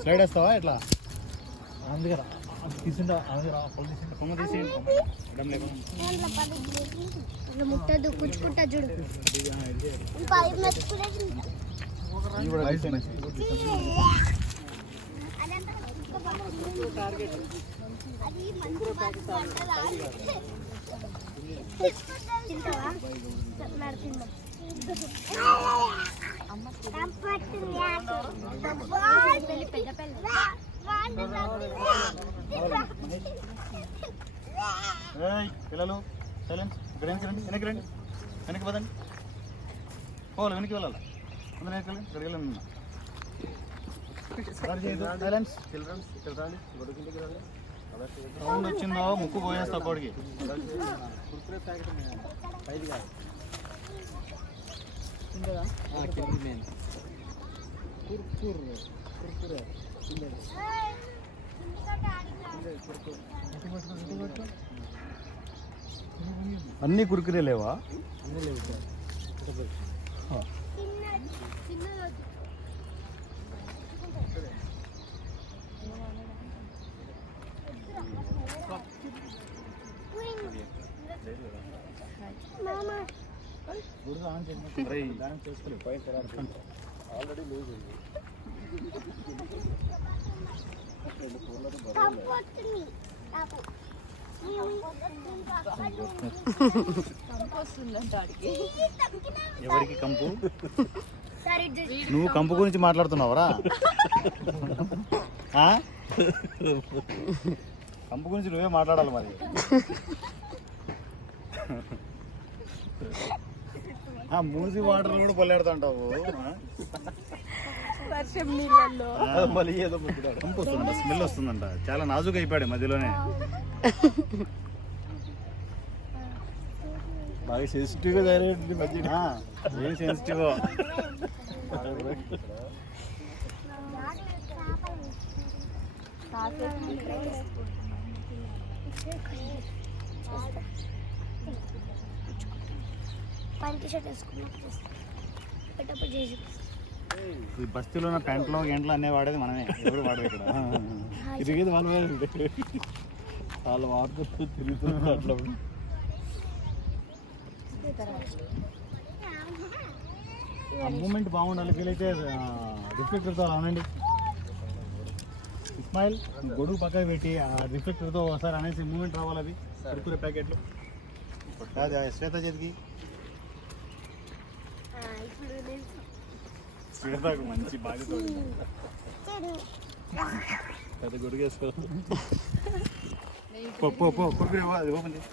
Slide వేస్తావా ఇట్లా? అందుకరా తీసిండా అందుకరా పొల తీసిండా పొమ్మ తీసి చూడు. పిల్లలు సైలెన్స్ ఇక్కడ వెనక్కి రండి? వెనక్కి రండి. వెనక్కి పదండి. పోవాలి వెనక్కి వెళ్ళాలి. అందరూ వెనక్కి వెళ్ళండి ఇక్కడికి వెళ్ళండి సైలెన్స్ చిల్డ్రన్స్ ఇక్కడ రండి సౌండ్ వచ్చిందో ముక్కు పోయేస్తా కోడికి అన్ని కురుకురే లేవా మామ ఆల్రెడీ లూజ్ ఉంది. ఎవరికి కంపు? నువ్వు కంపు గురించి మాట్లాడుతున్నావరా? ఆ? కంపు గురించి నువ్వే మాట్లాడాలి మరి. ఆ మూసి వాటర్ కూడా పొల్లాడుతుంటావు. వర్షం నీళ్ళల్లో. మళ్ళీ ఏదో కంపు వస్తుందంట స్మెల్ వస్తుందంట. చాలా నాజుకు అయిపోయాడు మధ్యలోనే. బాగా సెన్సిటివ్గా తయారైంది మధ్య ఆ, ఏం సెన్సిటివ్ పంటి షర్ట్ వేసుకున్నప్పుడు పెట్టప్పుడు చేసి ఈ బస్తీలో ఉన్న ప్యాంట్లో గంటలు అన్నీ వాడేది మనమే. ఎవరు వాడదు ఇక్కడ? తిరిగేది ఉంటుంది వాళ్ళు వాడుతూ తిరుగుతున్నారు అట్లా. మూమెంట్ బాగుండాలి వీలైతే రిఫ్లెక్టర్తో అనండి. ఇస్మాయిల్ గొడుగు పక్కకు పెట్టి ఆ రిఫ్లెక్టర్తో ఒకసారి అనేసి మూమెంట్ రావాలి అది. కురుకురే ప్యాకెట్లు. శ్వేత చేతికి. శ్వేతకు మంచి బాధ్యత. పెద్ద గొడుగేసుకోవాలి పో పో పో కురుకురే అది ఓపెన్ చేసి